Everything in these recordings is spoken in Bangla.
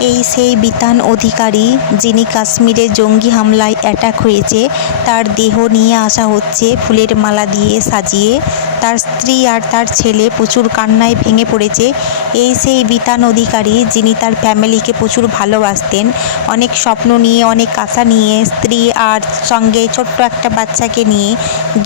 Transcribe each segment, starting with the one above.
এই সেই বিতান অধিকারী যিনি কাশ্মীরে জঙ্গি হামলায় অ্যাটাক হয়েছে, তার দেহ নিয়ে আসা হচ্ছে, ফুলের মালা দিয়ে সাজিয়ে তার স্ত্রী আর তার ছেলে প্রচুর কান্নায় ভেঙে পড়েছে। এই সেই বিতান অধিকারী, যিনি তার ফ্যামিলিকে প্রচুর ভালোবাসতেন। অনেক স্বপ্ন নিয়ে, অনেক আশা নিয়ে স্ত্রী আর সঙ্গে ছোট্ট একটা বাচ্চাকে নিয়ে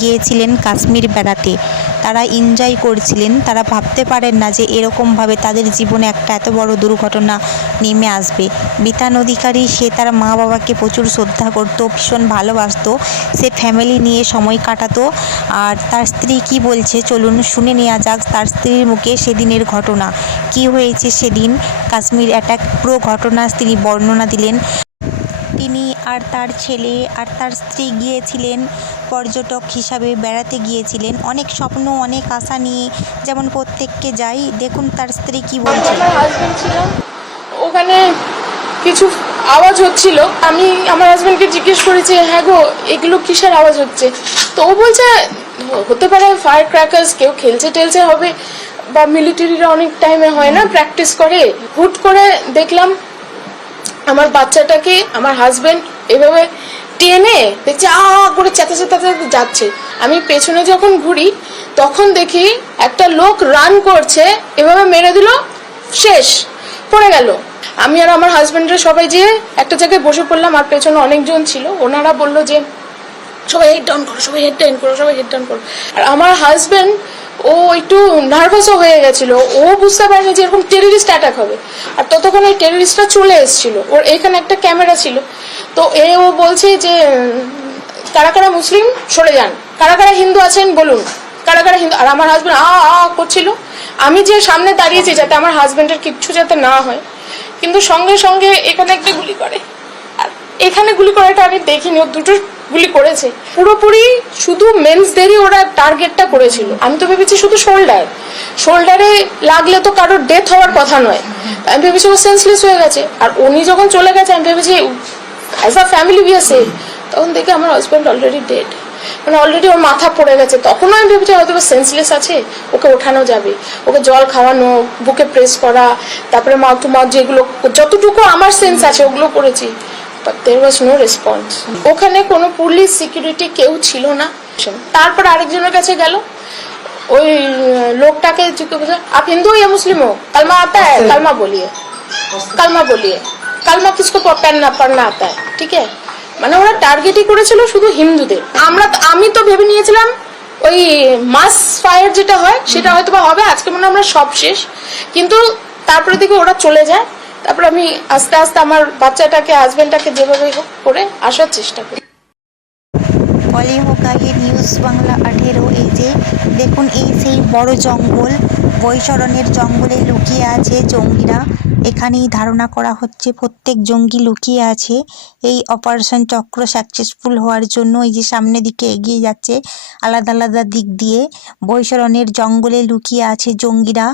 গিয়েছিলেন কাশ্মীর বেড়াতে। তারা এনজয় করছিলেন। তারা ভাবতে পারেন না যে এরকমভাবে তাদের জীবনে একটা এত বড় দুর্ঘটনা নেমে আসবে। বিতান অধিকারী, সে তার মা বাবাকে প্রচুর শ্রদ্ধা করত, ভীষণ ভালোবাসত। সে ফ্যামিলি নিয়ে সময় কাটাতো। আর তার স্ত্রী কি বলছে, চলুন, শুনে নেওয়া যাক তার স্ত্রীর মুখে সেদিনের ঘটনা। কি হয়েছে সেদিন? কাশ্মীর অ্যাটাক, পুরো ঘটনা তিনি বর্ণনা দিলেন। তিনি আর তার ছেলে আর তার স্ত্রী গিয়েছিলেন পর্যটক হিসাবে, বেড়াতে গিয়েছিলেন। অনেক স্বপ্ন, অনেক আশা নিয়ে যেমন প্রত্যেককে যাই। দেখুন তার স্ত্রী কি বলছে। ওখানে কিছু আওয়াজ হচ্ছিল। আমি, আমার হাজবেন্ডকে জিজ্ঞেস করেছি হ্যাঁ গো, এগুলো কিসের আওয়াজ হচ্ছে? তো ও বলছে হতে পারে ফায়ার ক্র্যাকার্স কেউ খেলছে টেলছে হবে, বা মিলিটারিরা অনেক টাইমে হয় না প্র্যাকটিস করে। হুট করে দেখলাম আমার বাচ্চাটাকে, আমার হাজবেন্ড এভাবে টেনে দেখছি, আ করে চেতে চেতে যাচ্ছে। আমি পেছনে যখন ঘুরি, তখন দেখি একটা লোক রান করছে, এভাবে মেরে দিল, শেষ, পড়ে গেল। আমি আর আমার হাজবেন্ডের সবাই যেয়ে একটা জায়গায় বসে পড়লাম, আর পেছনে অনেকজন ছিল। ওনারা বলল যে সবাই হেড ডাউন করো, সবাই হেড ডাউন করো, সবাই হেড ডাউন করো। আর আমার হাজবেন্ড ও একটু নার্ভাসও হয়ে গেছিল। ও বুঝতে পারেনি যে এরকম টেররিস্ট অ্যাটাক হবে। আর ততক্ষণ এই টেররিস্টটা চলে এসেছিল। ওর এখানে একটা ক্যামেরা ছিল। তো এ ও বলছে যে, কারা কারা মুসলিম, সরে যান। কারা কারা হিন্দু আছেন, বলুন। কারা কারা হিন্দু আর আমার হাজবেন্ড আ আ করছিল। আমি যে সামনে দাঁড়িয়েছি যাতে আমার হাজবেন্ডের কিচ্ছু যাতে না হয়। কিন্তু সঙ্গে সঙ্গে এখানে একটা গুলি করে। আর এখানে গুলি করাটা আমি দেখিনি। ও দুটো গুলি করেছে। পুরোপুরি শুধু মেন্সদেরই ওরা টার্গেটটা করেছিল। আমি তো ভেবেছি শুধু শোল্ডার শোল্ডারে লাগলে তো কারোর ডেথ হওয়ার কথা নয়। আমি ভেবেছি ও সেন্সলেস হয়ে গেছে। আর উনি যখন চলে গেছে, আমি ভেবেছি as a family be safe তখন দেখি আমার হাজব্যান্ড অলরেডি ডেড মানে অলরেডি ওর মাথা পড়ে গেছে। তখনও আমি ভেবেছি হয়তো সেন্সলেস আছে। ওকে ওঠানো যাবে। ওকে জল খাওয়ানো, বুকে প্রেস করা, তারপরে মাউথ টু মাউথ যেগুলো, যতটুকু আমার সেন্স আছে, ওগুলো করেছি। বাট দের নো রেসপন্স ওখানে কোনো পুলিশ সিকিউরিটি কেউ ছিল না। তারপর আরেকজনের কাছে গেল। ওই লোকটাকে জিজ্ঞেস করছে আপ হিন্দু ইয়া মুসলিম হোক কালমা আতা আচ্ছা। কালমা বলিয়ে। কালমা বলিয়ে। কালমা কিসকো না পড়না আতা হ্যাঁ ঠিক আছে? মানে ওরা টার্গেটই করেছিল শুধু হিন্দুদের। আমরা আমি তো ভেবে নিয়েছিলাম ওই মাস ফায়ার যেটা হয় সেটা হয়তো বা হবে আজকে মনে আমরা সব শেষ। কিন্তু তারপরে দেখি ওরা চলে যায়। তারপর আমি আস্তে আস্তে আমার বাচ্চাটাকে হাজবেন্ডটাকে যেভাবে হোক করে আসার চেষ্টা করি। বলে হোকাহি নিউজ বাংলা আঠেরো এই যে, দেখুন এই সেই বড় জঙ্গল, বৈশরণের জঙ্গলে লুকিয়ে আছে জঙ্গিরা। এখানেই ধারণা করা হচ্ছে প্রত্যেক জঙ্গি লুকিয়ে আছে। এই অপারেশন চক্র সাকসেসফুল হওয়ার জন্য এই যে সামনের দিকে এগিয়ে যাচ্ছে আলাদা আলাদা দিক দিয়ে, বৈশরণের জঙ্গলে লুকিয়ে আছে জঙ্গিরা।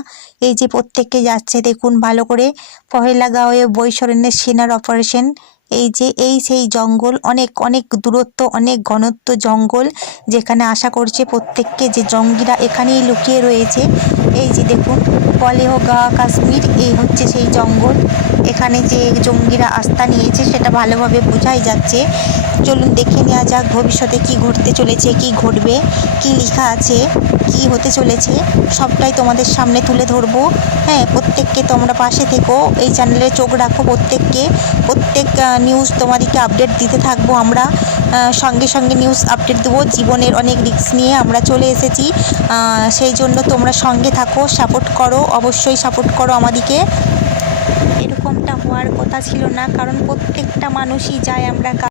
এই যে প্রত্যেককে যাচ্ছে, দেখুন ভালো করে। পহেলাগাঁওয়ে বৈশরণের সেনার অপারেশন এই যে এই সেই জঙ্গল, অনেক অনেক দূরত্ব, অনেক ঘনত্ব জঙ্গল যেখানে আশা করছে প্রত্যেককে যে জঙ্গিরা এখানেই লুকিয়ে রয়েছে। এই যে দেখুন পলেহগা কাশ্মীর, এই হচ্ছে সেই জঙ্গল। এখানে যে জঙ্গিরা আস্থা নিয়েছে, সেটা ভালোভাবে বোঝাই যাচ্ছে। চলুন দেখে নেওয়া যাক ভবিষ্যতে কি ঘটতে চলেছে, কি ঘটবে, কি লেখা আছে, কি হতে চলেছে। সবটাই তোমাদের সামনে তুলে ধরবো। হ্যাঁ প্রত্যেককে তোমরা পাশে থেকো। এই চ্যানেলে চোখ রাখো প্রত্যেককে। প্রত্যেক নিউজ তোমাদেরকে আপডেট দিতে থাকব আমরা। সঙ্গে সঙ্গে নিউজ আপডেট দেবো। জীবনের অনেক রিস্ক নিয়ে আমরা চলে এসেছি। সেই জন্য তোমরা সঙ্গে থাকো সাপোর্ট করো। অবশ্যই সাপোর্ট করো আমাদেরকে। হওয়ার কথা ছিল না কারণ প্রত্যেকটা মানুষই যায় আমরা